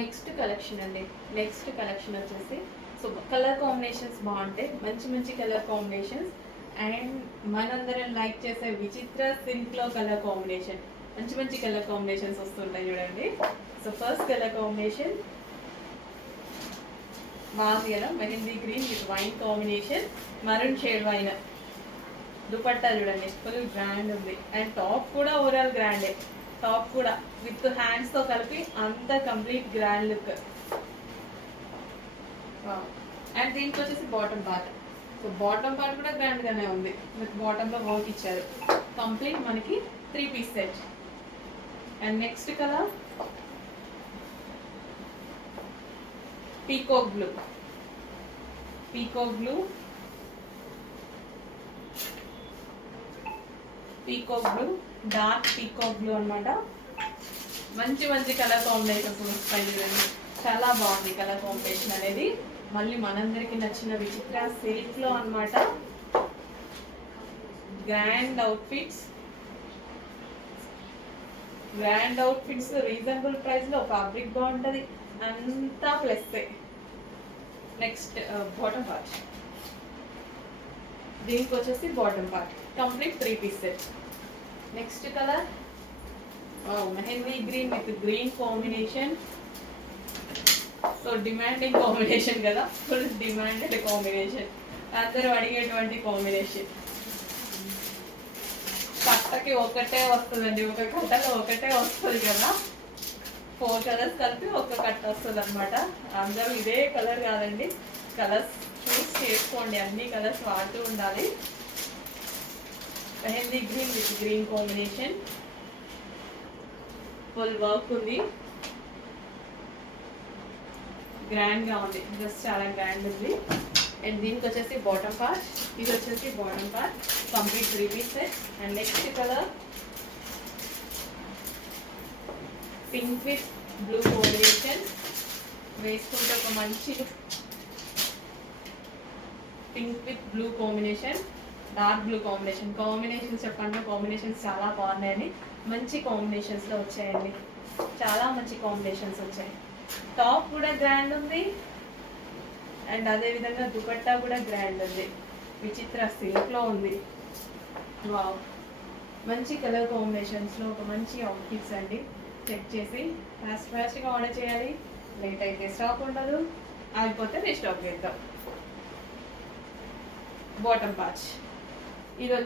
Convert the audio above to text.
Next collection అండి. Next collection వచ్చేసి so colour combinations బాగుంటాయి, మంచి మంచి కలర్ కాంబినేషన్స్. అండ్ మనందరం లైక్ చేసే విచిత్ర సిల్క్లో కలర్ కాంబినేషన్, మంచి మంచి కలర్ కాంబినేషన్స్ వస్తుంటాయి చూడండి. సో ఫస్ట్ కలర్ కాంబినేషన్ బాగుంది కదా, mehndi green with wine combination, maroon shade wine. Dupatta చూడండి ఫుల్ గ్రాండ్ ఉంది. అండ్ టాప్ కూడా ఓవరాల్ గ్రాండే, టాప్ కూడా విత్ హ్యాండ్స్ తో కలిపి అంత కంప్లీట్ గ్రాండ్ లుక్. అండ్ దీనికి వచ్చేసి bottom part. So bottom part కూడా గ్రాండ్ గానే ఉంది, విత్ బాటమ్ లో వర్క్ ఇచ్చారు. కంప్లీట్ మనకి 3 piece set. And next colour peacock blue. Peacock blue, peacock blue, dark peacock blue అన్నమాట. మంచి మంచి కలర్ కాంబినేషన్స్ వస్తాయి చూడండి, చాలా బాగుంది కలర్ కాంబినేషన్ అనేది. మళ్ళీ మనందరికి నచ్చిన విచిత్ర సిల్క్ లో అన్నమాట. Grand outfits, grand outfits reasonable price లో, ఫ్యాబ్రిక్ బాగుంటది, అంతా ప్లస్. Next bottom part. దీనికి వచ్చేసి bottom part complete 3 piece set. Next colour mehndi green with green combination. So demanding combination కదా, ఫుల్ డిమాండెడ్ కాంబినేషన్, అందరూ అడిగేటువంటి కాంబినేషన్. కట్టకి ఒకటే వస్తుందండి, ఒక కట్టలో ఒకటే వస్తుంది కదా, 4 కలర్స్ కలిపి ఒక కట్ట వస్తుంది అనమాట. అందరూ ఇదే కలర్ కాదండి, కలర్స్ చూస్ చేసుకోండి, అన్ని కలర్స్ వాడుతూ ఉండాలి. Mehndi green with green combination, full work ఉంది, గ్రాండ్ గా ఉంది, జస్ట్ చాలా గ్రాండ్ ఉంది. అండ్ దీనికి వచ్చేసి బాటమ్ పార్ట్, ఇది వచ్చేసి bottom part complete 3 piece set. And next colour pink with blue combination, వేసుకుంటే ఒక మంచి pink with blue combination, dark blue combination. Combinations చెప్పండి, కాంబినేషన్స్ చాలా బాగున్నాయండి, మంచి కాంబినేషన్స్ లో వచ్చాయండి, చాలా మంచి కాంబినేషన్స్ వచ్చాయి. టాప్ కూడా గ్రాండ్ ఉంది, అండ్ అదే విధంగా దుపట్టా కూడా గ్రాండ్ ఉంది, విచిత్ర సిల్క్ లో ఉంది. వావ్, మంచి కలర్ కాంబినేషన్స్ లో ఒక మంచి అవుట్ఫిట్స్ అండి. చెక్ చేసి ఫాస్ట్గా ఆర్డర్ చేయాలి, లేట్ అయితే స్టాక్ ఉండదు, అయిపోతే రీస్టాక్ చేద్దాం. బాటమ్ పార్ట్ ఇది